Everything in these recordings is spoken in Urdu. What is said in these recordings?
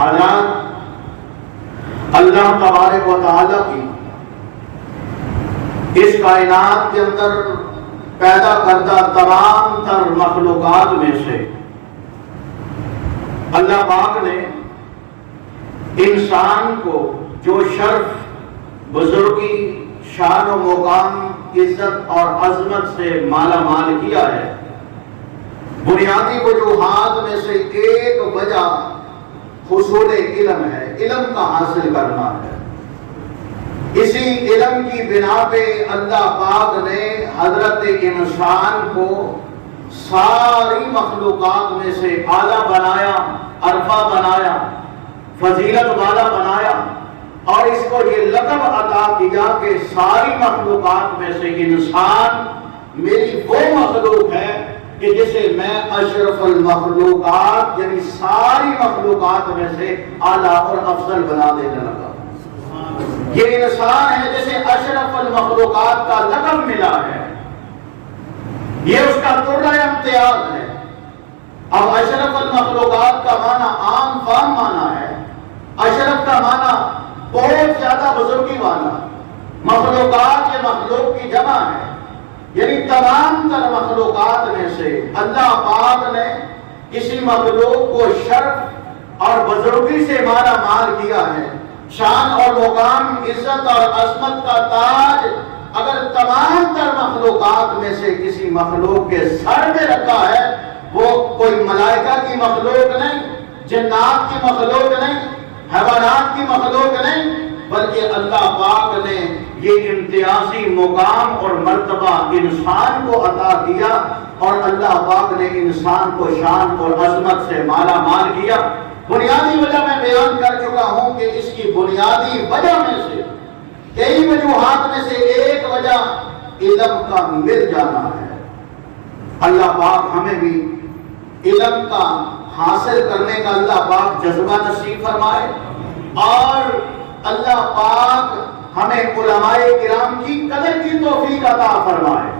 حضرات، اللہ تبارک و تعالی کی اس کائنات کے اندر پیدا کردہ تمام تر مخلوقات میں سے اللہ پاک نے انسان کو جو شرف، بزرگی، شان و مقام، عزت اور عظمت سے مالا مال کیا ہے، بنیادی وجوہات میں سے ایک وجہ حصول علم ہے، علم کا حاصل کرنا ہے۔ اسی علم کی بنا پہ اللہ پاک نے حضرت انسان کو ساری مخلوقات میں سے اعلیٰ بنایا، عرفہ بنایا، فضیلت والا بنایا، اور اس کو یہ لقب عطا کیا کہ ساری مخلوقات میں سے انسان میری وہ مخلوق ہے کہ جسے میں اشرف المخلوقات یعنی ساری مخلوقات میں سے اعلیٰ اور افضل بنا دینے لگا۔ یہ انسان ہے جسے اشرف المخلوقات کا لقب ملا ہے، یہ اس کا ترہ امتیاز ہے۔ اب اشرف المخلوقات کا معنی عام فام معنی ہے، اشرف کا معنی بہت زیادہ بزرگی والا، مخلوقات یہ مخلوق کی جمع ہے، یعنی تمام تر مخلوقات میں سے اللہ پاک نے کسی مخلوق کو شرف اور بزرگی سے مالا مال کیا ہے۔ شان اور مقام، عزت اور عظمت کا تاج اگر تمام تر مخلوقات میں سے کسی مخلوق کے سر میں رکھا ہے، وہ کوئی ملائکہ کی مخلوق نہیں، جنات کی مخلوق نہیں، حیوانات کی مخلوق نہیں، بلکہ اللہ پاک نے یہ امتیازی مقام اور مرتبہ انسان کو عطا کیا، اور اللہ پاک نے انسان کو شان اور عظمت سے مالا مال کیا۔ بنیادی وجہ میں بیان کر چکا ہوں کہ اس کی بنیادی وجہ میں سے کئی وجوہات میں سے ایک وجہ علم کا مل جانا ہے۔ اللہ پاک ہمیں بھی علم کا حاصل کرنے کا اللہ پاک جذبہ نصیب فرمائے، اور اللہ پاک ہمیں علماء کرام کی قدر کی توفیق عطا فرمائے،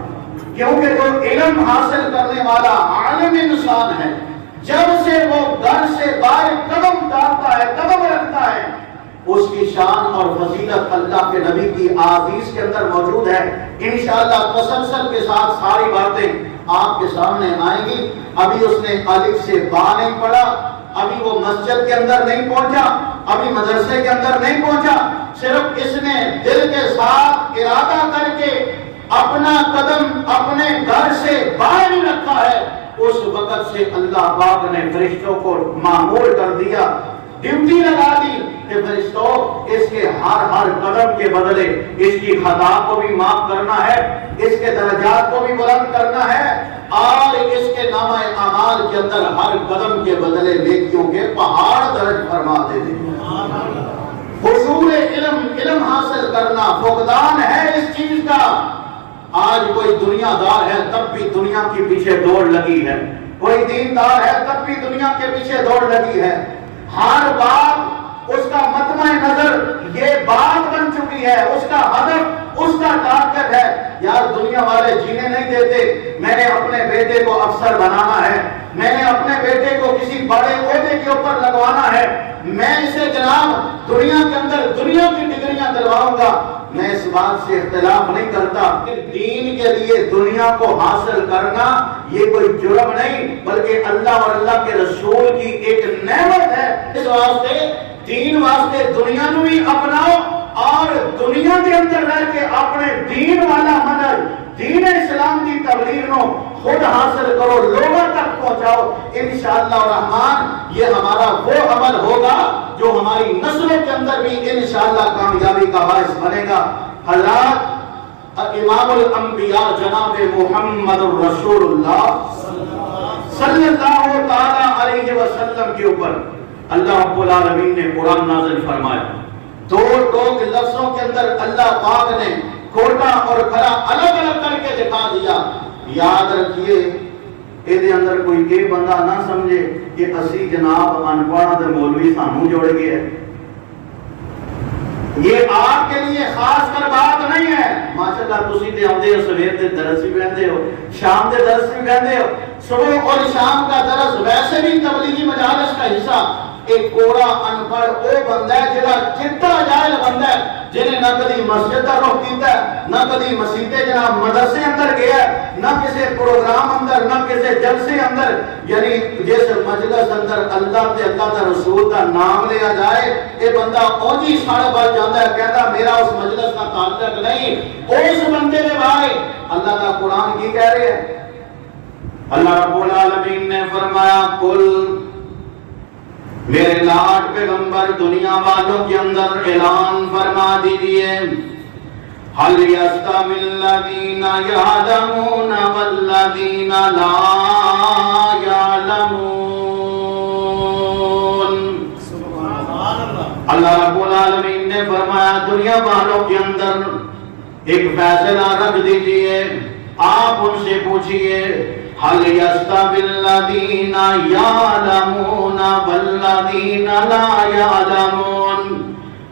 کیونکہ جو علم حاصل کرنے والا عالم انسان ہے، جب سے وہ گھر سے باہر قدم ڈالتا ہے، قدم رکھتا ہے، اس کی شان اور فضیلت اللہ کے نبی کی احادیث کے اندر موجود ہے۔ انشاءاللہ تسلسل کے ساتھ ساری باتیں آپ کے سامنے آئیں گی۔ ابھی اس نے الف سے با نہیں پڑھا، ابھی وہ مسجد کے اندر نہیں پہنچا، ابھی مدرسے کے اندر نہیں پہنچا، صرف اس نے دل کے ساتھ ارادہ کر کے اپنا قدم اپنے گھر سے باہر ہی رکھا ہے، اس وقت سے اللہ پاک نے فرشتوں کو مامور کر دیا، ڈیوٹی لگا دی کہ فرشتوں اس کے ہر قدم کے بدلے اس کی خطا کو بھی معاف کرنا ہے، اس کے درجات کو بھی بلند کرنا ہے، اور اس کے نامہ اعمال کے اندر ہر قدم کے بدلے نیکیوں کے پہاڑ درج فرما دے دیں۔ حصول علم حاصل کرنا فقدان ہے اس چیز کا۔ آج کوئی دنیا دار ہے تب بھی دنیا کے پیچھے دوڑ لگی ہے، کوئی دیندار ہے تب بھی دنیا کے پیچھے دوڑ لگی ہے، ہر بات اس کا مطمع نظر یہ بات بن چکی ہے، اس کا ہدف، اس کا ٹارگٹ ہے، یار دنیا والے جینے نہیں دیتے، میں نے اپنے بیٹے کو افسر بنانا ہے، میں نے اپنے بیٹے کو کسی بڑے عہدے کے اوپر لگوانا ہے، میں اسے جناب دنیا کے اندر دنیا کی ڈگریاں دلواؤں گا۔ میں اس بات سے اختلاف نہیں کرتا کہ دین کے لیے دنیا کو حاصل کرنا یہ کوئی جرم نہیں، بلکہ اللہ اور اللہ کے رسول کی ایک نعمت ہے۔ اس واسطے دین واسطے دنیا نو بھی اپناؤ، اور دنیا کے اندر رہ کے اپنے دین والا منہج، دین اسلام کی تبلیغ نو خود حاصل کرو، لوگوں تک پہنچاؤ۔ انشاءاللہ الرحمن یہ ہمارا وہ عمل ہوگا جو ہماری نسلوں کے اندر بھی انشاءاللہ کامیابی کا باعث بنے گا۔ حضرات، امام الانبیاء جناب محمد الرسول اللہ صلی اللہ تعالی علیہ وسلم کے اوپر اللہ رب العالمین نے قرآن نازل فرمایا۔ دو ٹوک لفظوں کے اندر اللہ پاک نے کھوٹا اور کھرا الگ الگ کر کے دکھا دیا۔ یاد رکھیے، یہ اندر کوئی یہ بندہ نہ سمجھے کہ اسی جناب انپڑھ دے مولوی سانو جوڑ گئے، یہ آپ کے لیے خاص کر بات نہیں ہے۔ ماشاءاللہ تسی تے آندے ہو، سویر دے درس بھی بہندے ہو، شام دے درس بھی بہندے ہو، صبح اور شام کا درس ویسے بھی تبلیغی مجالس کا حصہ ایک کوڑا ان پڑھ وہ بندہ ہے جڑا چٹا جاہل بندہ ہے جنہیں نہ کدی مسجد کا رخ کیتا ہے نہ کدی مسجد جناب مدرسے اندر گیا ہے نہ کسی پروگرام اندر نہ کسی جلسے اندر یعنی جس مجلس اندر اللہ تے اللہ دا رسول کا نام لیا جائے یہ بندہ اونجی ساڑھ بار جاندہ ہے کہتا میرا اس مجلس کا تعلق نہیں اس بندے نے بھائی اللہ کا قرآن کی کہہ رہے ہیں اللہ رب العالمین نے فرمایا کل میرے لاٹ پیغمبر دنیا والوں کے اندر اعلان فرما دیجئے حل یستوی الذین یعلمون والذین لا یعلمون اللہ رب العالمین نے فرمایا دنیا والوں کے اندر ایک فیصلہ رکھ دیجئے آپ ان سے پوچھئے حل یستوی الذین یعلمون والذین لا یعلمون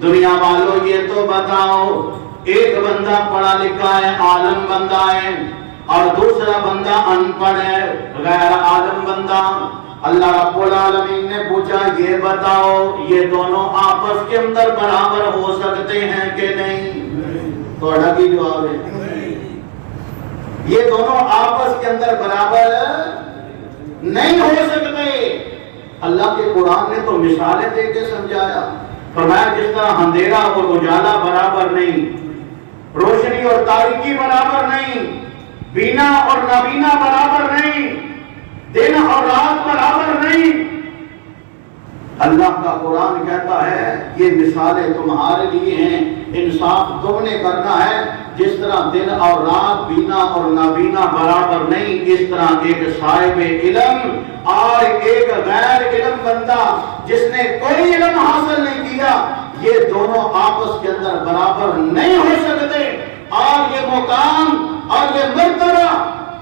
دنیا والوں یہ تو بتاؤ ایک بندہ پڑھا لکھا ہے عالم بندہ ہے اور دوسرا بندہ ان پڑھ ہے غیر عالم بندہ اللہ رب العالمین نے پوچھا یہ بتاؤ یہ دونوں آپس کے اندر برابر ہو سکتے ہیں کہ نہیں تو اڑا کی جواب ہے یہ دونوں آپس کے اندر برابر نہیں ہو سکتے اللہ کے قرآن نے تو مثالیں دے کے سمجھایا فرمایا جس طرح اندھیرا اور اجالا برابر نہیں روشنی اور تاریکی برابر نہیں بینا اور نابینا برابر نہیں دن اور رات برابر نہیں اللہ کا قرآن کہتا ہے یہ مثالیں تمہارے لیے ہیں انصاف تم نے کرنا ہے جس طرح دن اور رات بینا اور نابینا برابر نہیں اس طرح ایک صاحب علم اور ایک غیر علم بندہ جس نے کوئی علم حاصل نہیں کیا یہ دونوں آپس کے اندر برابر نہیں ہو سکتے اور یہ مقام اور یہ مرتبہ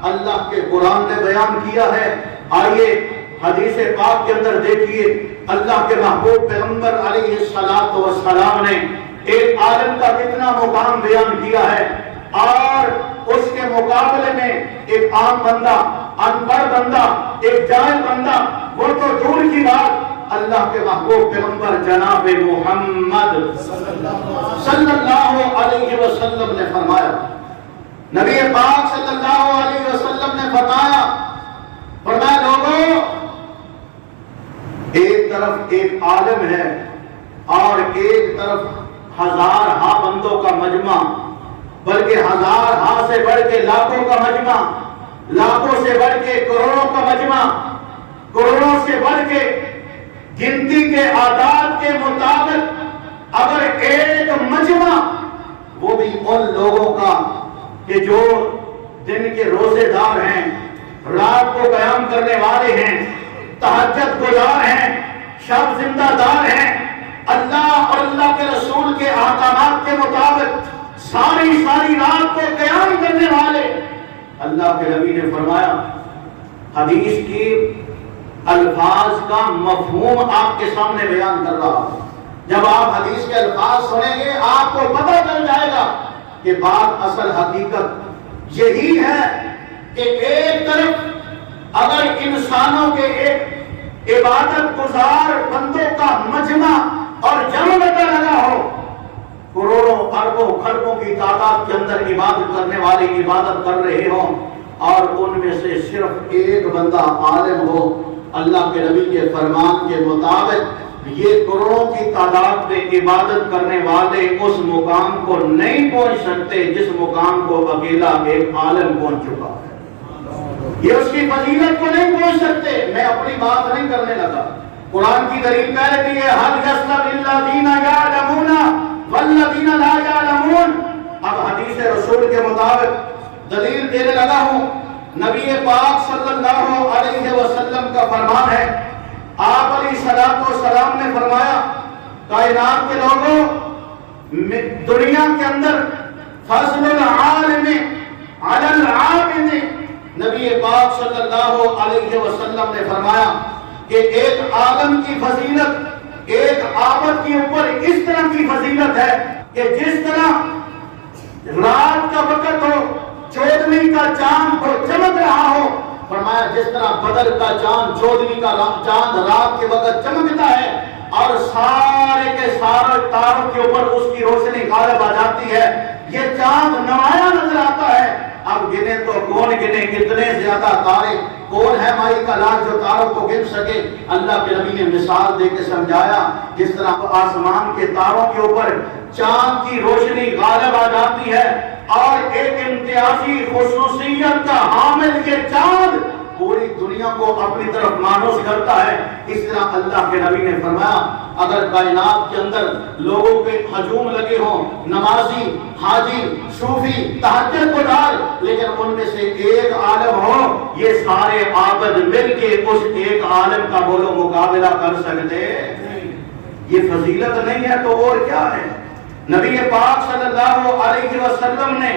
اللہ کے قرآن نے بیان کیا ہے آئیے حدیث پاک کے اندر دیکھیے اللہ کے محبوب پیغمبر علیہ السلام نے ایک عالم کا کتنا مقام بیان کیا ہے اور اس کے مقابلے میں ایک عام بندہ ان پڑھ بندہ ایک جاہل بندہ وہ تو دور کی بات اللہ کے محبوب پیغمبر جناب محمد صلی اللہ علیہ وسلم نے فرمایا نبی پاک صلی اللہ علیہ وسلم نے فرمایا لوگوں ایک طرف ایک عالم ہے اور ایک طرف ہزار ہاں بندوں کا مجمع بلکہ ہزار ہاں سے بڑھ کے لاکھوں کا مجمع لاکھوں سے بڑھ کے کروڑوں کا مجمع کروڑوں سے بڑھ کے گنتی کے اعداد کے مطابق اگر ایک مجمع وہ بھی ان لوگوں کا کہ جو دن کے روزے دار ہیں رات کو قیام کرنے والے ہیں تہجد گزار ہیں شب زندہ دار ہیں اللہ اور اللہ کے رسول کے احکامات کے مطابق ساری رات کو قیام کرنے والے اللہ کے نبی نے فرمایا حدیث کی الفاظ کا مفہوم آپ کے سامنے بیان کر رہا ہوں جب آپ حدیث کے الفاظ سنیں گے آپ کو پتہ چل جائے گا کہ بات اصل حقیقت یہی ہے کہ ایک طرف اگر انسانوں کے ایک عبادت گزار بندوں کا مجمع اور جمع لگا ہو کروڑوں اربوں خربوں کی تعداد کے اندر عبادت کرنے والے عبادت کر رہے ہوں اور ان میں سے صرف ایک بندہ عالم ہو اللہ کے نبی کے فرمان کے مطابق یہ کروڑوں کی تعداد میں عبادت کرنے والے اس مقام کو نہیں پہنچ سکتے جس مقام کو اکیلا ایک عالم پہنچ چکا ہے یہ اس کی فضیلت کو نہیں پہنچ سکتے میں اپنی بات نہیں کرنے لگا قرآن کی دلیل کہہ رہی ہے حل یستوی الذین یعلمون والذین لا یعلمون اب حدیث رسول کے مطابق دلیل دینے لگا ہوں نبی پاک صلی اللہ علیہ وسلم کا فرمان ہے آپ علیہ السلام نے فرمایا کائنات کے لوگوں دنیا کے اندر فضل العالم علی العابد نبی پاک صلی اللہ علیہ وسلم نے فرمایا کہ ایک عالم کی فضیلت ایک عابد کے اوپر اس طرح کی فضیلت ہے کہ جس طرح رات کا وقت ہو چودھویں کا چاند کو چمک رہا ہو فرمایا جس طرح بدر کا چاند 14ویں کا چاند رات کے وقت چمکتا ہے اور سارے کے سارے تاروں کے اوپر اس کی روشنی غالب آ جاتی ہے، یہ چاند نمایاں نظر آتا ہے۔ اب گنے تو کون گنے کتنے زیادہ تارے، کون ہے مائی کا لاج جو تاروں کو گن سکے؟ اللہ کے نبی نے مثال دے کے سمجھایا جس طرح آسمان کے تاروں کے اوپر چاند کی روشنی غالب آ جاتی ہے اور ایک امتیازی خصوصیت کا حامل یہ چاند پوری دنیا کو اپنی طرف مانوس کرتا ہے، اس طرح اللہ کے نبی نے فرمایا اگر کائنات کے اندر لوگوں کے ہجوم لگے ہوں، نمازی، حاجی، صوفی، تہجد گزار، لیکن ان میں سے ایک عالم ہو، یہ سارے عابد مل کے اس ایک عالم کا بولو مقابلہ کر سکتے؟ یہ فضیلت نہیں ہے تو اور کیا ہے؟ نبی پاک صلی اللہ علیہ وسلم نے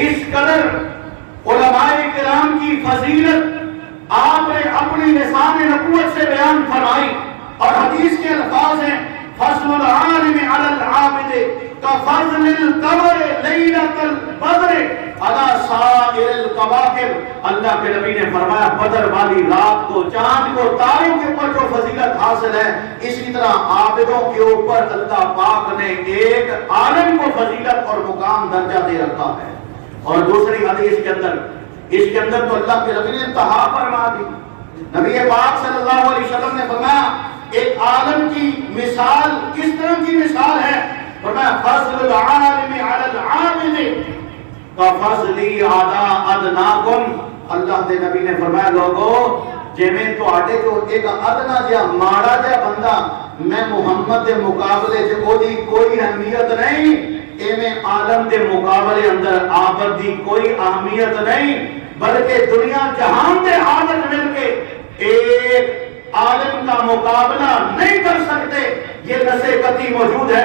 اس قدر علماء کرام کی فضیلت آپ نے اپنی لسان نبوت سے بیان فرمائی، اور حدیث کے الفاظ ہیں فضل العالم علی العابد کفضل القمر لیلۃ البدر علی سائر الکواکب۔ اللہ کے نبی نے فرمایا بدر والی رات کو چاند کو تاروں کے اوپر جو فضیلت حاصل ہے، اسی طرح عابدوں کے اوپر اللہ پاک نے ایک عالم کو فضیلت اور مقام درجہ دے رکھا ہے۔ اور دوسری حدیث کے اندر تو اللہ کے نبی نے انتہا فرما دی۔ نبی پاک صلی اللہ علیہ وسلم نے فرمایا ایک عالم کی مثال کس طرح کی مثال ہے؟ فرمایا فضل العالم علی العابد کفضلی علی ادناکم۔ اللہ کے نبی نے فرمایا لوگو جے میں تو آٹے جو ایک ادنا جا ماڑا جا بندہ میں محمد دے مقابلے جو دی کوئی اہمیت نہیں، ایمیں عالم دے مقابلے اندر عابد دی کوئی اہمیت نہیں، بلکہ دنیا جہان دے عابد مل کے ایک عالم کا مقابلہ نہیں کر سکتے۔ یہ نص قطعی موجود ہے،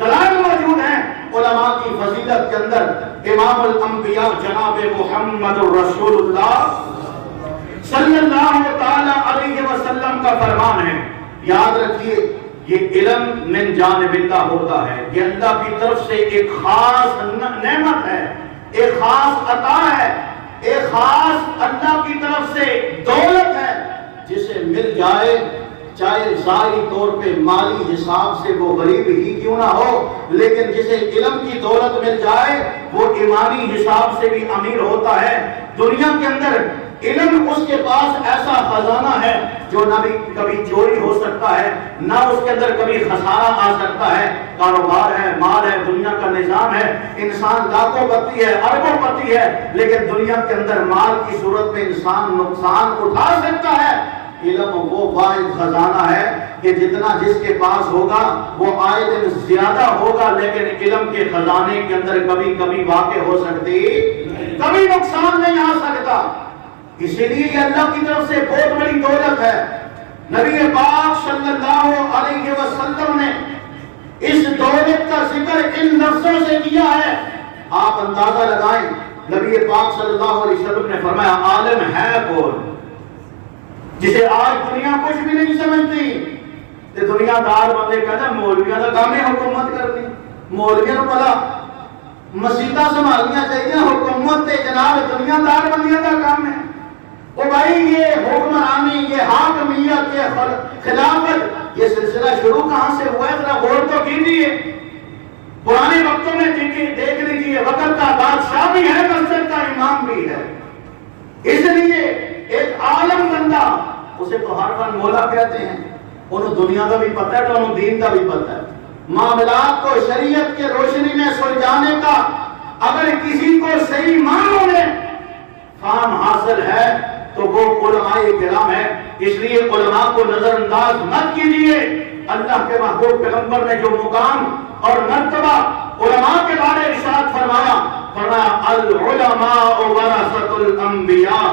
دلائل موجود ہیں علماء کی فضیلت کے اندر۔ امام الانبیاء جناب محمد رسول اللہ صلی اللہ تعالی علیہ وسلم کا فرمان ہے، یاد رکھیے یہ علم من جانب اللہ ہوتا ہے، یہ اللہ کی طرف سے ایک خاص نعمت ہے، ایک خاص عطا ہے، ایک خاص اللہ کی طرف سے دولت ہے، جسے مل جائے چاہے ظاہری طور پہ مالی حساب سے وہ غریب ہی کیوں نہ ہو، لیکن جسے علم کی دولت مل جائے وہ ایمانی حساب سے بھی امیر ہوتا ہے۔ دنیا کے اندر علم اس کے پاس ایسا خزانہ ہے جو نہ بھی کبھی چوری ہو سکتا ہے، نہ اس کے اندر کبھی خسارہ آ سکتا ہے۔ کاروبار ہے، مال ہے، دنیا کا نظام ہے، انسان لاکھوں پتی ہے، اربوں پتی ہے، لیکن دنیا کے اندر مال کی صورت میں انسان نقصان اٹھا سکتا ہے۔ علم وہ واحد خزانہ ہے کہ جتنا جس کے پاس ہوگا وہ آئے دن زیادہ ہوگا، لیکن علم کے خزانے کے اندر کبھی کبھی واقع ہو سکتی، کبھی نقصان نہیں آ سکتا۔ اسی لیے یہ اللہ کی طرف سے بہت بڑی دولت ہے۔ نبی پاک صلی اللہ علیہ وسلم نے اس دولت کا ذکر ان لفظوں سے کیا ہے، آپ اندازہ لگائیں۔ نبی پاک صلی اللہ علیہ وسلم نے فرمایا عالم ہے کون جسے آج دنیا کچھ بھی نہیں سمجھتی، تے دنیا دار بندے کہتے ہیں مولویاں دا کام ہے حکومت کرنی، مولویاں نو پلا مسیطہ سنبھالنیاں چاہیے، حکومت تے جناب دنیا دار بندیاں دا کام ہے۔ وہ بھائی یہ حکمرانی، یہ حاکمیت، یہ خلافت، یہ سلسلہ شروع کہاں سے ہوا ہے؟ ذرا غور تو کیجیے۔ پرانے وقتوں میں دیکھ لیجیے، وقت کا بادشاہ بھی ہے، مسجد کا امام بھی ہے۔ اس لیے ایک عالم بندہ، اسے تو ہر فن مولا کہتے ہیں، انہوں دنیا کا بھی پتہ ہے تو انہوں دین کا بھی پتہ ہے۔ معاملات کو شریعت کے روشنی میں سلجھانے کا اگر کسی کو صحیح معنوں میں فہم حاصل ہے تو وہ علماء کرام ہے۔ اس لیے علماء کو نظر انداز مت کیجیے۔ اللہ کے محبوب پیغمبر نے جو مقام اور مرتبہ علماء کے بارے ارشاد فرمایا العلماء ورثۃ الانبیاء۔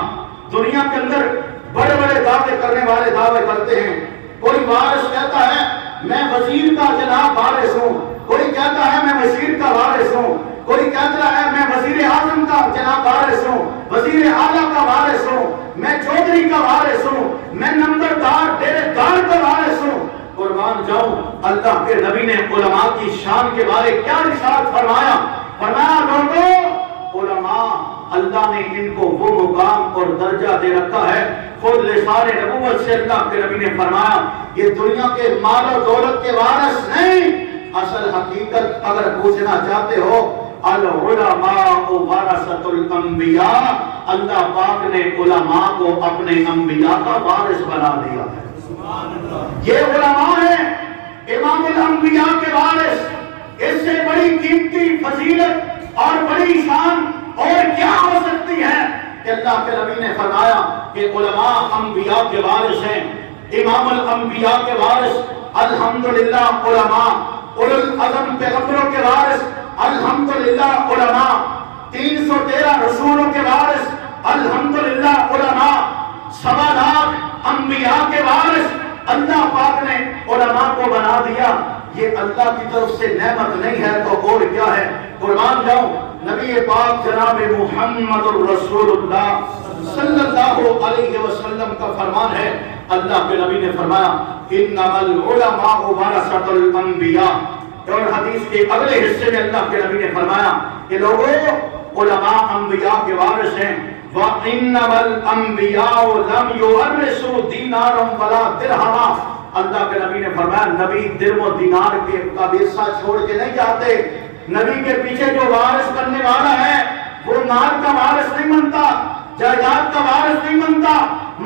دنیا کے اندر بڑے بڑے دعوے کرنے والے دعوے کرتے ہیں۔ کوئی وارث کہتا ہے میں وزیر کا جناب وارث ہوں، کوئی کہتا ہے میں وزیر کا وارث ہوں، کوئی کہتا ہے میں وزیر اعظم کا جناب وارث ہوں، وزیر اعلیٰ کا وارث ہوں، میں چودھری کا وارث ہوں، میں نمبردار ڈیرے دار کا وارث ہوں۔ قربان جاؤں، اللہ کے نبی نے علماء کی شان کے بارے کیا ارشاد فرمایا؟ فرمایا لوگوں، علماء اللہ نے ان کو وہ مقام اور درجہ دے رکھا ہے. خود لسان نبوت سے اللہ کے نبی نے فرمایا یہ دنیا کے مال و دولت کے وارث نہیں. اصل حقیقت اگر پوچھنا چاہتے ہو العلماء ورثۃ الانبیاء، اللہ پاک نے علماء کو اپنے انبیاء کا وارث بنا دیا ہے. یہ علماء ہیں امام الانبیاء کے وارث. اس سے بڑی قیمتی فضیلت اور بڑی شان اور کیا ہو سکتی ہے کہ اللہ کے نبی نے فرمایا کہ علماء انبیاء کے وارث ہیں، امام الانبیاء کے وارث الحمدللہ علماء، اولو العزم پیغمبروں کے وارث الحمدللہ علماء، 313 رسولوں کے وارث الحمدللہ علماء، 1.25 لاکھ انبیاء کے وارث اللہ پاک نے علماء کو بنا دیا. یہ اللہ کی طرف سے نعمت نہیں ہے تو اور کیا ہے؟ قربان جاؤں نبی پاک جناب محمد الرسول اللہ صلی اللہ علیہ وسلم کا فرمان ہے. اللہ کے نبی نے فرمایا انما العلماء ورثۃ الانبیاء، اور حدیث کے اگلے حصے میں اللہ کے نبی نے فرمایا کہ لوگوں علماء انبیاء کے وارث ہیں. وَإِنَّمَا الْأَنْبِيَاءُ لَمْ يُوَرِّثُوا دِینَارًا وَلَا دِرْہَمًا. اللہ کے نبی نے فرمایا نبی درم و دینار کا ورثہ چھوڑ کے نہیں جاتے. نبی کے پیچھے جو وارث کرنے والا ہے وہ مال کا وارث نہیں بنتا، جائیداد کا وارث نہیں بنتا،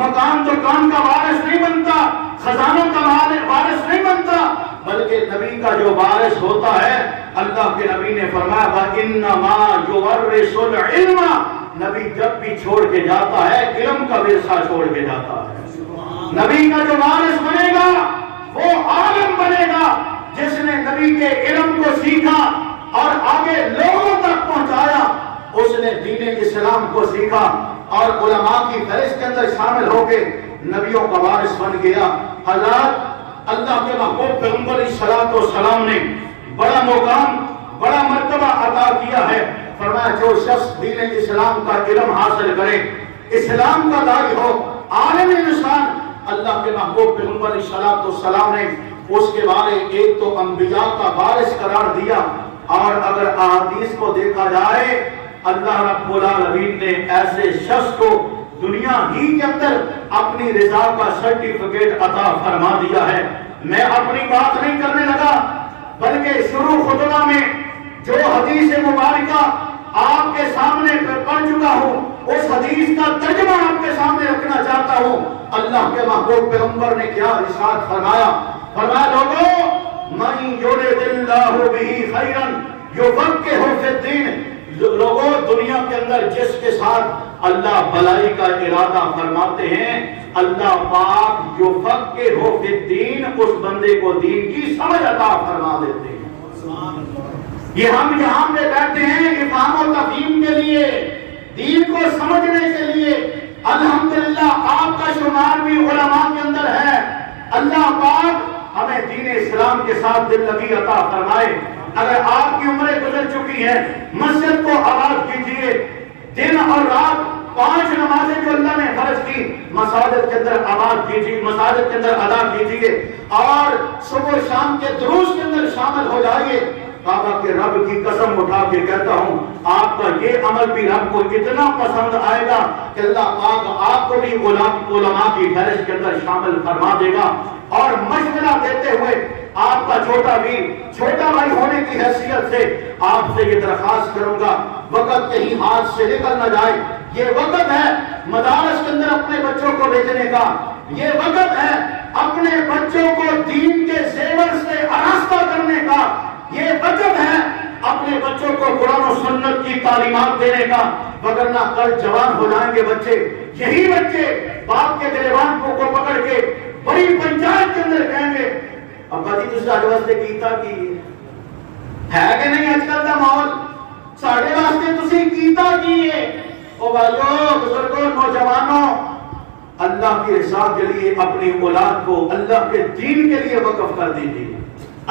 مکان دکان کا وارث نہیں بنتا، خزانوں کا وارث نہیں بنتا، بلکہ نبی کا جو وارث ہوتا ہے اللہ کے نبی نے فرمایا وَإِنَّمَا يُوَرِّثُ الْعِلْمَ. نبی جب بھی چھوڑ کے جاتا ہے علم کا ورثہ چھوڑ کے جاتا ہے. نبی کا جو وارث بنے گا وہ عالم بنے گا جس نے نبی کے علم کو سیکھا اور آگے لوگوں تک پہنچایا. اس نے دین اسلام کو سیکھا اور علماء کی فہرست کے اندر شامل ہو کے نبیوں کا وارث بن گیا. حضرات اللہ کے محبوب پیغمبر علیہ الصلوۃ والسلام نے بڑا مقام بڑا مرتبہ عطا کیا ہے. فرمایا جو شخص دین اسلام کا علم حاصل کرے، اسلام کا داعی ہو، عالم انسان، اللہ کے محبوب پیغمبر علیہ الصلوۃ والسلام نے اس کے بارے ایک تو انبیاء کا وارث قرار دیا، اور اگر احادیث کو دیکھا جائے اللہ رب العالمین نے ایسے شخص کو دنیا ہی کے اندر اپنی رضا کا سرٹیفکیٹ عطا فرما دیا ہے. میں اپنی بات نہیں کرنے لگا بلکہ شروع خطبہ میں جو حدیث مبارکہ آپ کے سامنے پڑھ چکا ہوں اس حدیث کا ترجمہ آپ کے سامنے رکھنا چاہتا ہوں. اللہ کے محبوب پیغمبر نے کیا ارشاد فرمایا؟ فرمایا لوگوں من یرد اللہ بہ خیرا یفقہہ فی الدین. لوگوں دنیا کے اندر جس کے ساتھ اللہ بھلائی کا ارادہ فرماتے ہیں اللہ پاک یفقہہ فی الدین اس بندے کو دین کی سمجھ عطا فرما دیتے ہیں. یہ ہم یہاں پہ بیٹھتے ہیں افہام و تفہیم کے لیے، دین کو سمجھنے کے لیے. الحمدللہ آپ کا شمار بھی علماء کے اندر ہے. اللہ پاک ہمیں دین اسلام کے ساتھ دل لگی عطا فرمائے. اگر آپ کی عمریں گزر چکی ہیں مسجد کو آباد کیجئے. دن اور رات 5 نمازیں جو اللہ نے فرض کی مساجد کے اندر آباد کیجئے، مساجد کے اندر ادا کیجئے، اور صبح شام کے دروس کے اندر شامل ہو جائیے. کعبہ کے رب کی قسم اٹھا کے کہتا ہوں آپ کا یہ عمل بھی رب کو اتنا پسند آئے گا کہ اللہ پاک آپ کو بھی علماء کی فہرست کے اندر شامل فرما دے گا. اور مشورہ دیتے ہوئے آپ کا چھوٹا بھائی ہونے کی حیثیت سے آپ سے یہ درخواست کروں گا وقت کہیں ہاتھ سے نکل نہ جائے. یہ وقت ہے مدارس کے اندر اپنے بچوں کو بھیجنے کا، یہ وقت ہے اپنے بچوں کو دین کے زیور سے آراستہ کرنے کا، یہ وقت ہے اپنے بچوں کو قرآن و سنت کی تعلیمات دینے کا. وگرنہ کل جوان ہو جائیں گے بچے، یہی بچے باپ کے گریبان کو پکڑ کے بڑی پنچایت کے اندر کہیں گے ابا جی تسی ساڈے واسطے کیتا کی ہے کہ نہیں؟ اج کل دا ماحول ساڈے واسطے تسی کیتا کی ہے؟ او بھائیو، بزرگوں، نوجوانوں، اللہ کی رضا کے لیے اپنی اولاد کو اللہ کے دین کے لیے وقف کر دیجیے.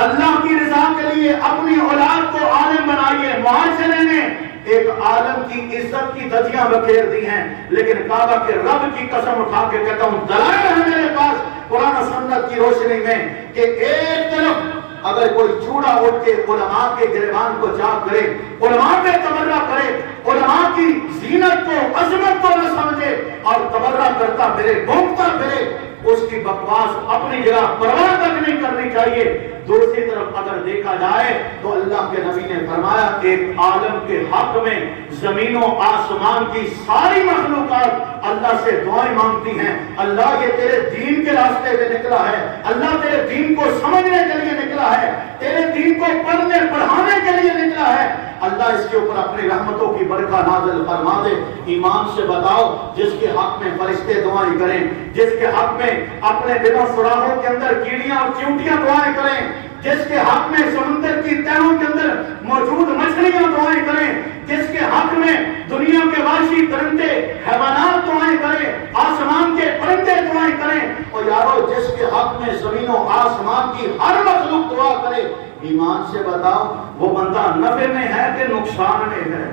اللہ کی رضا کے لیے اپنی اولاد کو عالم بنائیے. معاشرے نے ایک عالم کی عزت کی دھجیاں بکھیر دی ہیں، لیکن کعبہ کے رب کی قسم اٹھا کے کہتا ہوں دلائل ہے میرے پاس قرآن و سنت کی روشنی میں کہ ایک طرف اگر کوئی چوڑا اٹھ کے علماء کے گریبان کو چاک کرے، علماء پہ تبرہ کرے، علماء کی زینت کو، عظمت کو نہ سمجھے اور تبرہ کرتا پھرے، گھومتا پھرے، اس کی بکواس اپنی جگہ پرواہ تک نہیں کرنی چاہیے۔ دوسری طرف اگر دیکھا جائے تو اللہ کے نبی نے فرمایا ایک عالم کے حق میں زمین و آسمان کی ساری مخلوقات اللہ سے دعائیں مانگتی ہیں، اللہ یہ تیرے دین کے راستے پہ نکلا ہے، اللہ تیرے دین کو سمجھنے کے لیے نکلا ہے، تیرے دین کو پڑھنے پڑھانے کے لیے نکلا ہے، اللہ اس کے اوپر اپنی رحمتوں کی برکہ نازل فرما دے۔ ایمان سے بتاؤ، جس کے حق میں فرشتے دعائیں کریں، جس کے حق میں اپنے دلوں سراہوں کے اندر کیڑیاں اور چیونٹیاں دعائیں کریں، جس کے حق میں سمندر کی تہوں کے اندر موجود مچھلیاں دعائیں کریں، جس کے حق میں دنیا کے وحشی درندے حیوانات دعائیں کریں، آسمان کے پرندے دعائیں کریں، اور یارو جس کے حق میں زمین و آسمان کی ہر مخلوق دعا کرے، ایمان سے بتاؤ وہ بندہ نفع میں ہے کہ نقصان میں ہے؟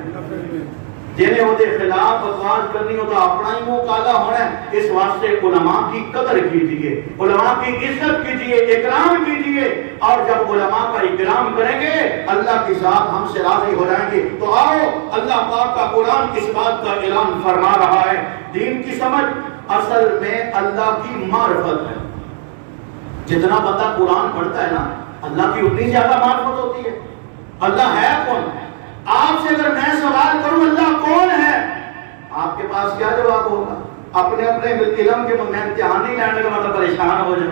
جنہیں وہ دے خلاف بکواس کرنی ہو تو اپنا ہی منہ کالا ہونا ہے۔ اس واسطے علماء کی قدر کیجئے، علماء کی عزت کیجئے، اکرام کیجئے، اور جب علماء کا اکرام کریں گے اللہ کی ذات ہم سے راضی ہو جائیں گے۔ تو آؤ، اللہ پاک کا قرآن اس بات کا اعلان فرما رہا ہے، دین کی سمجھ اصل میں اللہ کی معرفت ہے۔ جتنا بندہ قرآن پڑھتا ہے نا، اللہ کی اتنی زیادہ معرفت ہوتی ہے۔ اللہ ہے کون؟ آپ سے اگر میں سوال کروں اللہ کون ہے، آپ کے پاس کیا جواب ہوگا؟ اپنے اپنے علم کے میں امتحان نہیں لینے کا مطلب پریشان ہو جائے،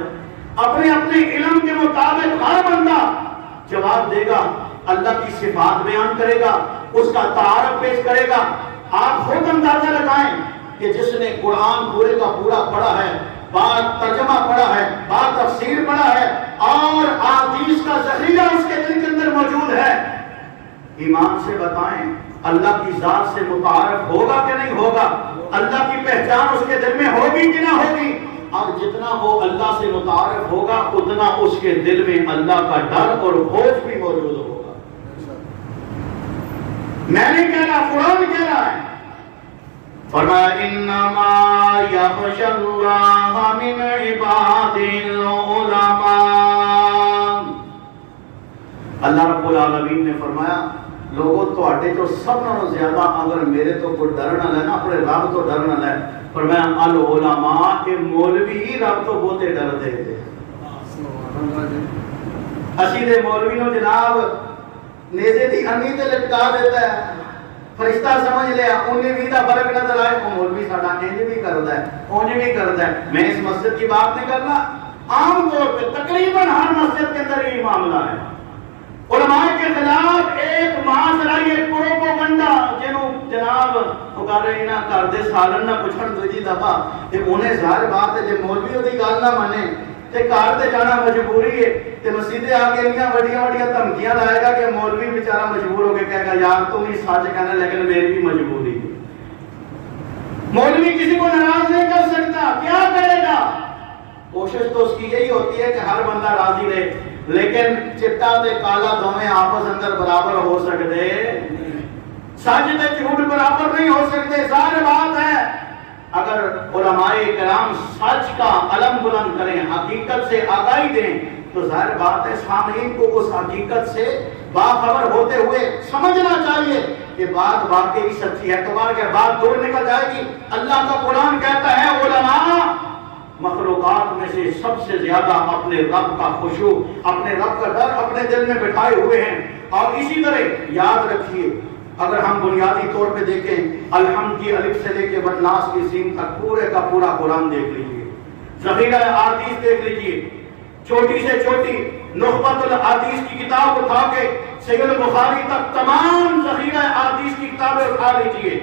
اپنے اپنے علم کے مطابق ہر بندہ جواب دے گا، اللہ کی صفات بیان کرے گا، اس کا تعارف پیش کرے گا۔ آپ خود اندازہ لگائیں کہ جس نے قرآن پورے کا پورا پڑھا ہے، بات ترجمہ پڑھا ہے، بات تفسیر پڑھا ہے، اور احادیث کا ذخیرہ اس کے دل کے اندر موجود ہے، ایمان سے بتائیں اللہ کی ذات سے متعارف ہوگا کہ نہیں ہوگا؟ اللہ کی پہچان اس کے دل میں ہوگی کہ نہ ہوگی؟ اور جتنا وہ اللہ سے متعارف ہوگا اتنا اس کے دل میں اللہ کا ڈر اور خوف بھی موجود ہوگا۔ میں نہیں کہہ رہا، قرآن کہہ رہا ہے، فرمایا انما یخشی اللہ من عبادہ العلماء۔ اللہ رب العالمین نے فرمایا لوگوں تواڈے تو سب نالوں زیادہ اگر میرے تو کوئی ڈر نہ لے نا، اپنے رب تو ڈر نہ لے، فرمایا العلماء کے مولوی ہی رب تو بہتے ڈر دے دے۔ اسی دے مولوی نو جناب نیزے دی انی تے لٹکا دیتا ہے، فرشتہ سمجھ لیا، انہیں بھی دا فرق نظر آئے، وہ مولوی ساڈا انج بھی کردا ہے، اونج بھی کردا ہے۔ میں اس مسجد کی بات نہیں کرنا، عام طور پہ تقریباً ہر مسجد کے اندر یہ معاملہ ہے۔ علماء کے خلاف ایک معاشرہ، یہ پروپیگنڈا جنہوں جناب وہ کر رہے نا کر دے سالن نہ پوچھن دوجی دفعہ تے انہیں ظاہر بات ہے جے مولوی دی گل نہ مانے تے گھر تے جانا مجبوری ہے، تے مسجدیں آ کے انیاں وڈیاں وڈیاں دھمکیاں لائے گا کہ مولوی بیچارہ مجبور ہو کے کہے گا یار تم ہی سچ کہنا لیکن میری بھی مجبوری ہے۔ مولوی کسی کو ناراض نہیں کر سکتا، کیا کرے گا؟ کوشش تو اس کی یہی ہوتی ہے کہ ہر بندہ راضی رہے، لیکن چٹا تے کالا دونوں آپس اندر برابر ہو سکتے، سچ تے جھوٹ برابر نہیں ہو سکتے۔ ظاہر بات ہے اگر علماء کرام سچ کا علم بلند کریں، حقیقت سے آگاہی دیں، تو ظاہر بات ہے سامعین کو اس حقیقت سے باخبر ہوتے ہوئے سمجھنا چاہیے کہ بات واقعی سچی ہے۔ تمہارے کے بات دور نکل جائے گی۔ اللہ کا قرآن کہتا ہے علماء مخلوقات میں سے سب سے زیادہ اپنے رب کا خشوع، اپنے رب کا ڈر اپنے دل میں بٹھائے ہوئے ہیں۔ اور اسی طرح یاد رکھیے، اگر ہم بنیادی طور پہ دیکھیں الحمد کی الف سے لے کے والناس کی سین تک پورے کا پورا قرآن دیکھ لیجئے، ذخیرہ احادیث دیکھ لیجئے، چھوٹی سے چھوٹی نخبۃ الحدیث کی کتاب اٹھا کے صحیح البخاری تک تمام ذخیرہ احادیث کی کتابیں اٹھا لیجئے۔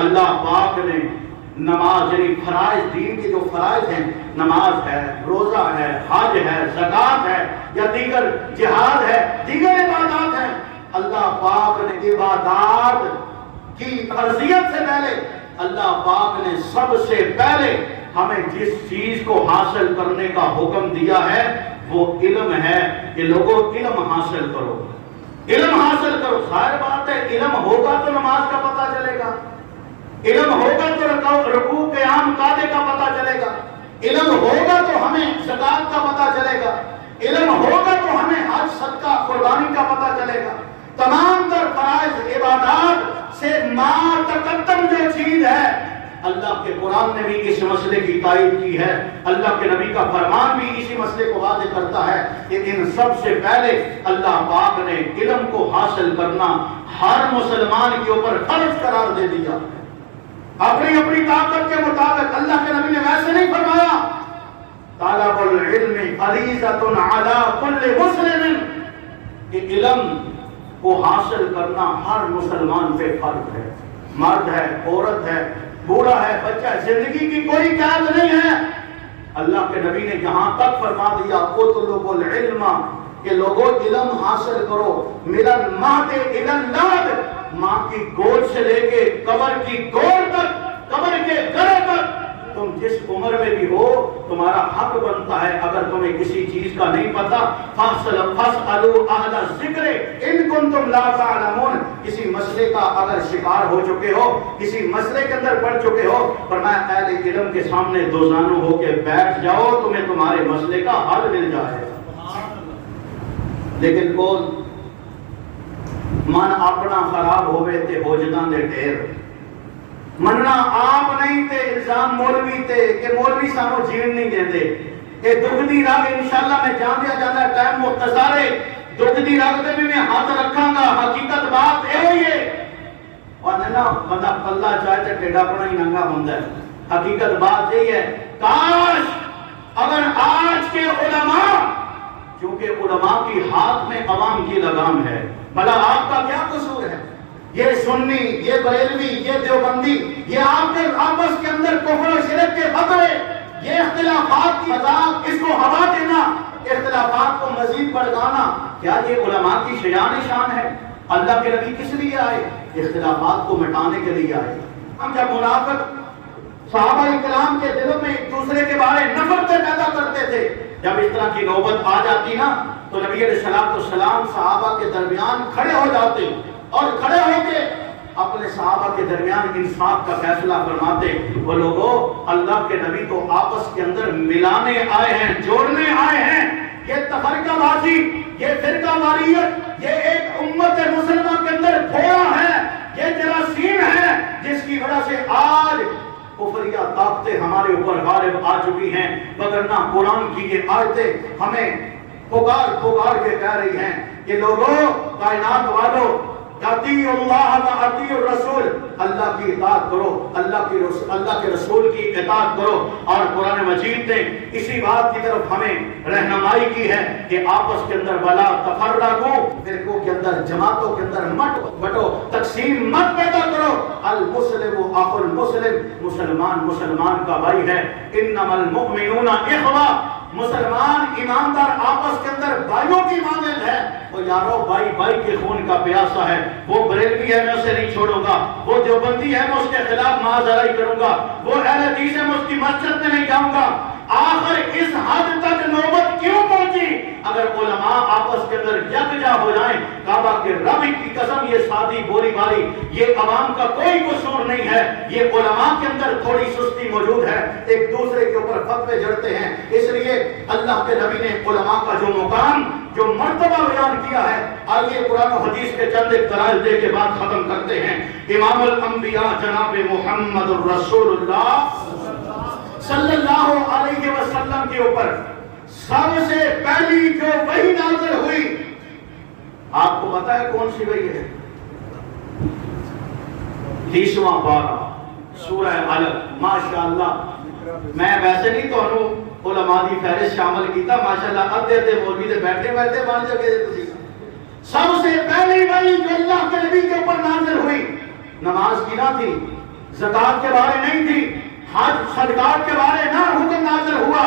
اللہ پاک نے نماز یعنی فرائض، دین کے جو فرائض ہیں، نماز ہے، روزہ ہے، حج ہے، زکوٰۃ ہے یا دیگر جہاد ہے، دیگر عبادات ہیں، اللہ پاک نے عبادات کی فرضیت سے پہلے اللہ پاک نے سب سے پہلے ہمیں جس چیز کو حاصل کرنے کا حکم دیا ہے وہ علم ہے کہ لوگوں علم حاصل کرو، علم حاصل کرو۔ ظاہر بات ہے علم ہوگا تو نماز کا پتہ چلے گا، علم ہوگا تو رکوع قیام قاعدے کا پتہ چلے گا، علم ہوگا تو ہمیں زکوٰۃ کا پتہ چلے گا، علم ہوگا تو ہمیں حج تمام تر فرائض عبادات سے ما تقدم جو چیز ہے، اللہ کے قرآن نے بھی اس مسئلے کی تائید کی ہے، اللہ کے نبی کا فرمان بھی اسی مسئلے کو واضح کرتا ہے کہ ان سب سے پہلے اللہ پاک نے علم کو حاصل کرنا ہر مسلمان کے اوپر فرض قرار دے دیا۔ اپنی اپنی طاقت کے مطابق اللہ کے نبی نے ویسے نہیں فرمایا، طالب العلم فریضۃ علی کل مسلم، کہ علم کو حاصل کرنا ہر مسلمان پہ فرض ہے، مرد ہے، عورت ہے، بوڑھا ہے، بچہ ہے، زندگی کی کوئی قید نہیں ہے۔ اللہ کے نبی نے یہاں تک فرما دیا اطلبوا العلم، کہ لوگوں علم حاصل کرو، من المہد الی اللحد، ماں کی گود سے لے کے قبر کی گود تک، قبر کے گڑھے تک، تم جس عمر میں بھی ہو تمہارا حق بنتا ہے، اگر تمہیں کسی چیز کا نہیں پتا فاسألوا اہل الذکر ان کنتم لا تعلمون، کسی مسئلے کا اگر شکار ہو چکے ہو، کسی مسئلے کے اندر پڑ چکے ہو، فرمایا اہل علم کے سامنے دوزانو ہو کے بیٹھ جاؤ، تمہیں تمہارے مسئلے کا حل مل جائے۔ لیکن کون من اپنا خراب ہوئے تے ہو جداں دے ڈھیر، مننا آپ نہیں تے الزام مولوی تے کہ مولوی سانو جین نہیں دے دے، کہ دکھ دی راگ انشاءاللہ میں جان دیا جانا ہے، ٹائم مختصر ہے، دکھ دی راگ دے بھی میں ہاتھ رکھاں گا، حقیقت بات اے ہوئی ہے، اور نہ بندہ پلہ چاہے تے ٹیڑا پڑا ہی ننگا ہوندہ ہے، حقیقت بات یہی ہے۔ کاش اگر آج کے علماء، کیونکہ علماء کی ہاتھ میں عوام کی لگام ہے، بھلا آپ کا کیا قصور ہے؟ یہ سنی، یہ بریلوی، یہ دیوبندی، یہ آپ کے آپس کے اندر کفر و شرک کے فتوے، یہ اختلافات کی مذاق، اس کو ہوا دینا، اختلافات کو مزید بڑھانا، کیا یہ علماء کی شیان شان ہے؟ اللہ کے نبی کس لیے آئے؟ اختلافات کو مٹانے کے لیے آئے۔ ہم جب منافق صحابہ کرام کے دلوں میں ایک دوسرے کے بارے نفرت پیدا کرتے تھے، جب اس طرح کی نوبت آ جاتی نا تو نبی علیہ السلام صحابہ کے درمیان کھڑے ہو جاتے اور کھڑے ہو کے اپنے صحابہ کے درمیان انصاف کا فیصلہ فرماتے۔ وہ لوگوں، اللہ کے نبی تو آپس کے اندر ملانے آئے ہیں، جوڑنے آئے ہیں، یہ تفرقہ بازی، یہ فرقہ واریت، یہ ایک امت مسلمہ کے اندر پھوڑا ہے، یہ جراثیم ہے جس کی وجہ سے آج کفریہ طاقتیں ہمارے اوپر غالب آ چکی ہیں، وگرنہ قرآن کی یہ آیتیں ہمیں پکار کے کہہ رہی ہیں کہ لوگوں، کائنات والوں، اطیعوا اللہ و اطیعوا الرسول، اللہ کی اطاعت کرو، اللہ کے رسول کی اطاعت کرو۔ اور قرآن مجید نے اسی بات کی طرف ہمیں رہنمائی کی ہے کہ آپس کے اندر ولا تفرقوا، فرقوں کے اندر، جماعتوں کے اندر مت بٹو، تقسیم مت پیدا کرو۔ المسلم اخو المسلم، مسلمان کا بھائی ہے۔ انما المؤمنون اخوہ، مسلمان ایماندار آپس کے اندر بھائیوں کی مانند ہے۔ وہ یارو بھائی کے خون کا پیاسا ہے، وہ بریلوی ہے میں اسے نہیں چھوڑوں گا، وہ دیوبندی ہے میں اس کے خلاف معاذرائی کروں گا، وہ اہل حدیث ہے میں اس کی مسجد میں نہیں جاؤں گا۔ آخر اس حد تک نوبت کیوں پہنچی؟ اگر علماء آپس کے اندر یکجا ہو جائیں، کعبہ کے رب کی قسم، یہ سادی بولی والی، یہ عوام کا کوئی قصور نہیں ہے، یہ علماء کے اندر تھوڑی سستی موجود ہے، ایک دوسرے کے اوپر فتوے جڑتے ہیں۔ اس لیے اللہ کے نبی نے علماء کا جو مقام، جو مرتبہ بیان کیا ہے، آئیے قرآن و حدیث کے چند ایک دلائل دے کے بعد ختم کرتے ہیں۔ امام الانبیاء جناب محمد الرسول اللہ صلی اللہ علیہ وسلم کے اوپر سب سے پہلی جو وحی نازل ہوئی، آپ کو پتا ہے کون سی وحی ہے؟ 30واں پارہ سورہ علق۔ ماشاءاللہ، میں ویسے نہیں تو علماء دی فہرست شامل کیتا، ماشاءاللہ ادھے مولوی دے بیٹھے بن جگہ تسی۔ سب سے پہلی وحی جو اللہ کے نبی کے اوپر نازل ہوئی، نماز کی نہ تھی، زکات کے بارے نہیں تھی، حج صدقات کے بارے نہ حکم نازل ہوا،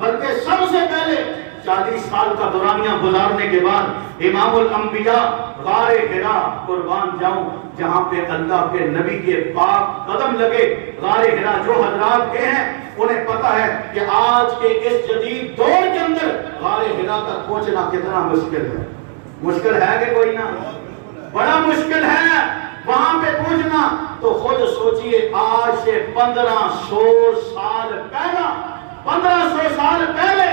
بلکہ سب سے پہلے 40 سال کا دورانیہ گزارنے کے بعد امام الانبیاء غار حرا، قربان جاؤں جہاں پہ اللہ کے نبی کے پاک قدم لگے، غار حرا جو حضرات کے ہیں انہیں پتا ہے کہ آج کے اس جدید دور کے اندر غار حرا تک پہنچنا کتنا مشکل ہے۔ مشکل ہے کہ کوئی نہ؟ بڑا مشکل ہے وہاں پہ پہنچنا۔ تو خود سوچئے آج سے 1500 سال پہلا، 1500 سال پہلے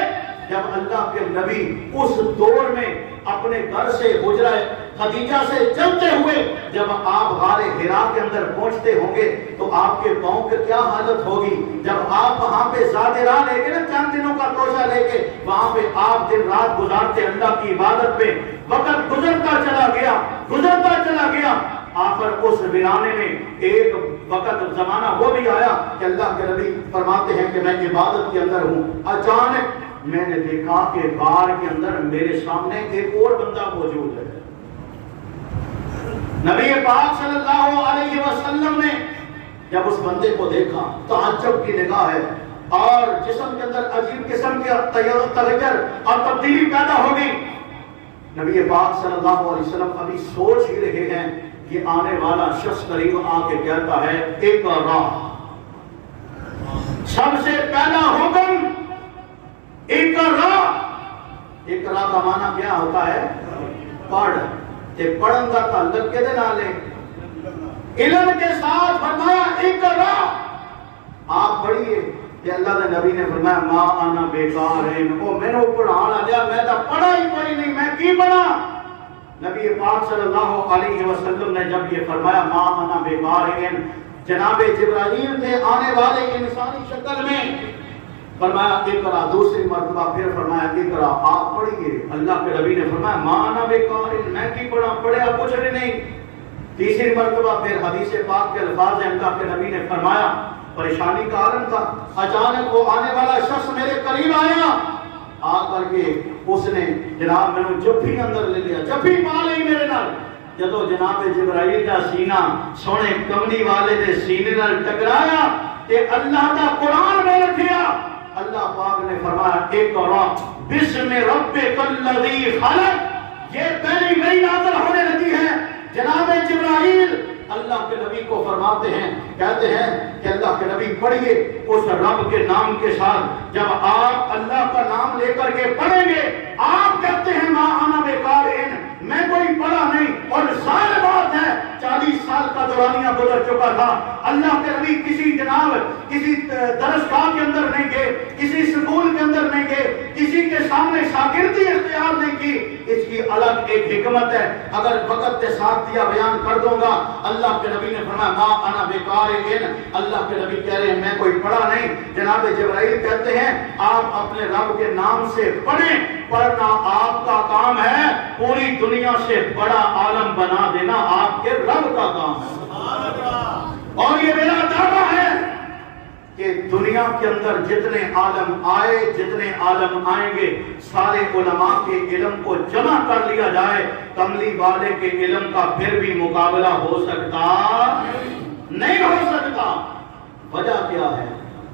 جب اللہ کے نبی اس دور میں اپنے گھر سے حجرہ خدیجہ سے چلتے ہوئے جب آپ غار حرا کے اندر پہنچتے ہوں گے تو آپ کے پاؤں کی کیا حالت ہوگی؟ جب آپ وہاں پہ ذات راہ لے کے نا چند دنوں کا توشہ لے کے وہاں پہ آپ دن رات گزارتے اللہ کی عبادت پہ، وقت گزرتا چلا گیا، آخر اس ویرانے میں ایک وقت زمانہ وہ بھی آیا کہ اللہ کے نبی فرماتے ہیں کہ میں عبادت کے اندر ہوں، اچانک میں نے دیکھا کہ غار کے اندر میرے سامنے ایک اور بندہ موجود ہے۔ نبی پاک صلی اللہ علیہ وسلم نے جب اس بندے کو دیکھا تعجب کی نگاہ ہے اور جسم کے اندر عجیب قسم کے تغیر اور تبدیلی پیدا ہو گئی۔ نبی پاک صلی اللہ علیہ وسلم ابھی سوچ ہی رہے ہیں، یہ آنے والا شخص قریب آ کے کہتا ہے اقرا، سب سے پہلا حکم اقرا۔ اقرا کا معنی کیا ہوتا ہے؟ پڑھ۔ تے پڑھن کا تعلق کے نال ہے علم کے ساتھ، فرمایا اقرا، آپ پڑھیے۔ کہ اللہ نے نبی نے فرمایا ما انا بیکار ہے، او میں نے پڑھان آ جا، میں تو پڑھا ہی کوئی نہیں، میں کی پڑھا؟ نبی پاک صلی اللہ علیہ وسلم نے جب یہ فرمایا ما انا بیکار ہے، جناب جبرائیل تھے آنے والے انسانی شکل میں، فرمایا اقرا، دوسری مرتبہ پھر فرمایا اقرا، آپ پڑھیے۔ اللہ کے نبی نے فرمایا ما انا بیکار ہے، میں کی پڑھا؟ پڑھیا کچھ بھی نہیں۔ تیسری مرتبہ پھر حدیث پاک کے الفاظ ہیں، اللہ کے نبی نے فرمایا پریشانی کا عالم تھا، اچانک وہ آنے والا شخص میرے قریب آیا، آ کر کے اس نے جناب میں نے جبھی اندر لے لیا، جبھی پا لئی میرے نال۔ جدو جناب جبرائیل کا سینہ سونے کملی والے دے سینے نال ٹکرایا تے اللہ کا قرآن میں رکھیا، اللہ پاک نے فرمایا اقرا بسم ربک الذی خلق، یہ پہلی وحی نازل ہونے لگی ہے۔ جناب جبرائیل اللہ کے نبی کو فرماتے ہیں، کہتے ہیں کہ اللہ کے نبی پڑھیے اس رب کے نام کے ساتھ، جب آپ اللہ کا نام لے کر کے پڑھیں گے آپ کہتے ہیں ما انا بیکار ان، میں کوئی پڑھا نہیں، اور ظاہر بات ہے 40 سال کا دورانیہ گزر چکا تھا، اللہ کے نبی کسی جناب کسی درسگاہ کے اندر نہیں گئے، کسی سکول کے اندر نہیں گئے، کسی کے سامنے شاگردی اختیار نہیں کی، اس کی الگ ایک حکمت ہے، اگر وقت کے ساتھ دیا بیان کر دوں گا۔ اللہ کے نبی نے فرمایا ما انا بیکار ان، اللہ کے نبی کہہ رہے ہیں میں کوئی پڑھا نہیں۔ جناب جبرائیل کہتے ہیں آپ اپنے رب کے نام سے پڑھیں، پڑھنا آپ کا کام ہے، پوری دنیا سے بڑا عالم بنا دینا آپ کے رب کا کام ہے۔ اور یہ میرا دعویٰ ہے کہ دنیا کے اندر جتنے عالم آئے، جتنے عالم آئیں گے، سارے علماء کے علم کو جمع کر لیا جائے، کملی والے کے علم کا پھر بھی مقابلہ ہو سکتا نہیں ہو سکتا۔ وجہ کیا ہے؟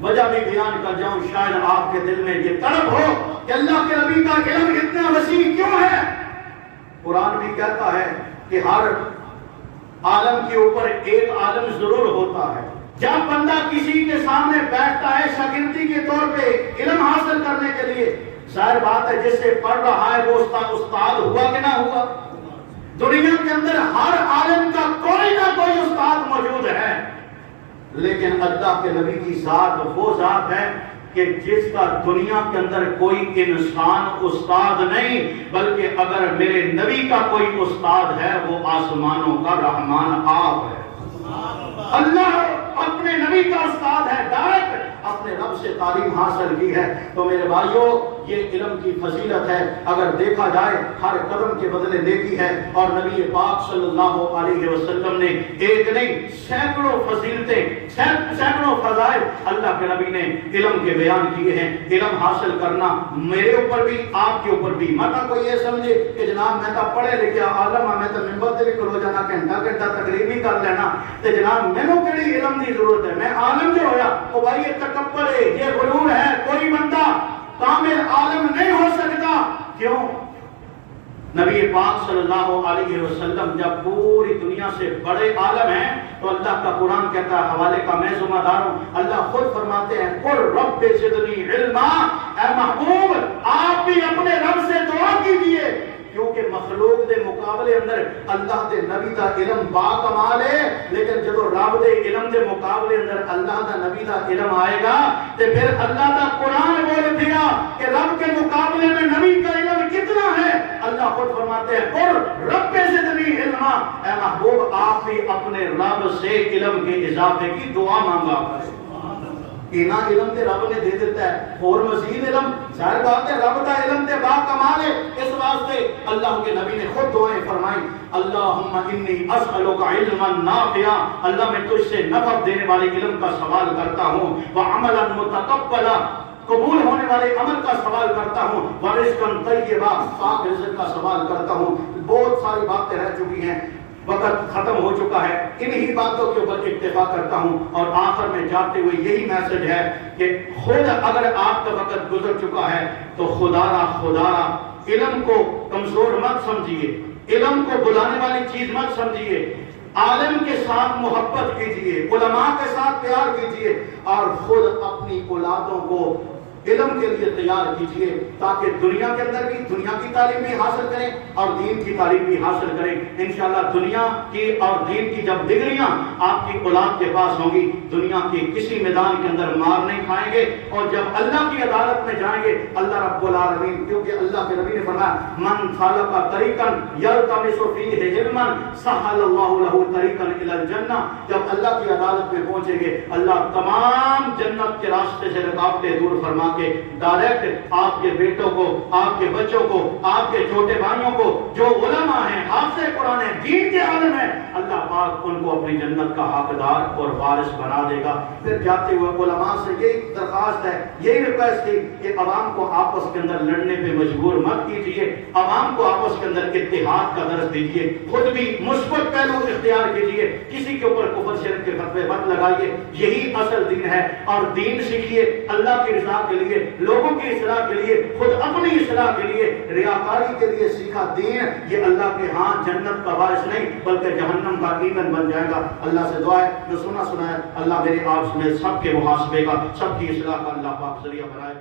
وجہ بھی بیان کر جاؤں، شاید آپ کے دل میں یہ طلب ہو کہ اللہ کے نبی کا علم اتنا وسیع کیوں ہے؟ قرآن بھی کہتا ہے کہ ہر عالم کے اوپر ایک عالم ضرور ہوتا ہے۔ جب بندہ کسی کے سامنے بیٹھتا ہے شاگردی کے طور پہ علم حاصل کرنے کے لیے، ظاہر بات ہے جس سے پڑھ رہا ہے وہ استاد ہوا کہ نہ ہوا؟ دنیا کے اندر ہر عالم کا کوئی نہ کوئی استاد موجود ہے، لیکن اللہ کے نبی کی ذات وہ ذات ہے کہ جس کا دنیا کے اندر کوئی انسان استاد نہیں، بلکہ اگر میرے نبی کا کوئی استاد ہے وہ آسمانوں کا رحمان آپ ہے۔ اللہ اپنے نبی کا استاد ہے، ڈائریکٹ اپنے رب سے تعلیم حاصل کی ہے۔ تو میرے بھائیوں یہ علم کی فضیلت ہے، اگر دیکھا جائے ہر قدم کے بدلے نیکی ہے، اور نبی پاک صلی اللہ علیہ وسلم نے ایک نہیں سینکڑوں فضیلتیں، سینکڑوں فضائل اللہ کے نبی نے علم کے بیان کیے ہیں۔ علم حاصل کرنا میرے اوپر بھی آپ کے اوپر بھی، مطلب کوئی یہ سمجھے کہ جناب میں تو پڑھے لکھے عالم ہاں، میں تو ممبر تے بھی کھلو جانا، گھنٹہ تقریر بھی کر لینا، تے جناب مینوں کیڑی علم دی ضرورت ہے؟ میں عالم جو ہویا او بھائی یہ تکبر ہے، یہ غرور ہے۔ کوئی بندہ کامل عالم نہیں ہو سکتا، کیوں؟ نبی پاک صلی اللہ علیہ وسلم جب پوری دنیا سے بڑے عالم ہیں تو اللہ کا قرآن کہتا ہے، حوالے کا میں ذمہ دار ہوں، اللہ خود فرماتے ہیں قل رب زدنی علما، اے محبوب آپ بھی اپنے رب سے دعا کیجئے، کیونکہ مخلوق دے مقابلے اندر اللہ دے نبی دا علم با کمال ہے، لیکن جب رب دے علم دے مقابلے اندر اللہ دا نبی دا علم آئے گا تے پھر اللہ دا قرآن بول دیا کہ رب کے مقابلے میں نبی کا علم کتنا ہے۔ اللہ خود فرماتے ہیں قل رب زدنی علما، اے محبوب آپ بھی اپنے رب سے علم کے اضافے کی دعا مانگا کریں۔ اینا علم تے رب نے دے دیتا ہے، اور مزید علم ظاہر بات ہے رب کا علم تے با کمال ہے۔ اس واسطے اللہ کے نبی نے خود دعائیں فرمائی، اللہم انی اسألک علما نافعا، اللہ میں تجھ سے نفع دینے والے علم کا سوال کرتا ہوں، وعملا متقبلا، قبول ہونے والے عمل کا سوال کرتا ہوں، ورزقا طیبا، پاک رزق کا سوال کرتا ہوں۔ بہت ساری باتیں رہ چکی ہیں، وقت ختم ہو چکا ہے، انہی باتوں کے اوپر اکتفا کرتا ہوں، اور آخر میں جاتے ہوئے یہی میسج ہے کہ خود اگر آپ کا وقت گزر چکا ہے تو خدا را علم کو کمزور مت سمجھیے، علم کو بلانے والی چیز مت سمجھیے، عالم کے ساتھ محبت کیجئے، علماء کے ساتھ پیار کیجئے، اور خود اپنی اولادوں کو علم کے لیے تیار کیجئے، تاکہ دنیا کے اندر بھی دنیا کی تعلیم بھی حاصل کریں اور دین کی تعلیم بھی حاصل کریں۔ انشاءاللہ دنیا کی اور دین کی جب ڈگریاں آپ کی اولاد کے پاس ہوں گی، دنیا کے کسی میدان کے اندر مار نہیں کھائیں گے، اور جب اللہ کی عدالت میں جائیں گے اللہ رب العالمین، کیونکہ اللہ کے نبی نے فرمایا من سلک طریقا یلتمس فیہ علما سہل اللہ لہ طریقا الی الجنہ، جب اللہ کی عدالت میں پہنچیں گے اللہ تمام جنت کے راستے سے رکاوٹیں دور فرما کے ڈائریکٹ آپ کے بیٹوں کو، آپ کے بچوں کو، آپ کے چھوٹے بھائیوں کو جو علماء ہیں، حافظ قرآن ہیں، دین کے عالم ہیں، اللہ پاک ان کو اپنی جنت کا حقدار اور وارث بنا دے گا۔ پھر جاتے ہوئے علماء سے یہی درخواست ہے، یہی ریکویسٹ تھی کہ عوام کو آپس کے اندر لڑنے پہ مجبور مت کیجیے، عوام کو آپس کے اندر اتحاد کا درس دیجیے، خود بھی مثبت پہلو اختیار کیجیے، کسی کے اوپر کفر شرک کے فتوے مت لگائیے، یہی اصل دین ہے، اور دین سیکھیے اللہ کی رضا کے لیے، لوگوں کی اصلاح کے لیے، خود اپنی اصلاح کے لیے، ریاکاری کے لیے سیکھا دین یہ اللہ کے ہاں جنت کا وارث نہیں بلکہ جہنم کا ایندھن بن جائے گا۔ اللہ سے دعا ہے جو سنا ہے اللہ میرے آپ میں سب کے محاسبے کا، سب کی اصلاح کا اللہ پاک ذریعہ بنائے۔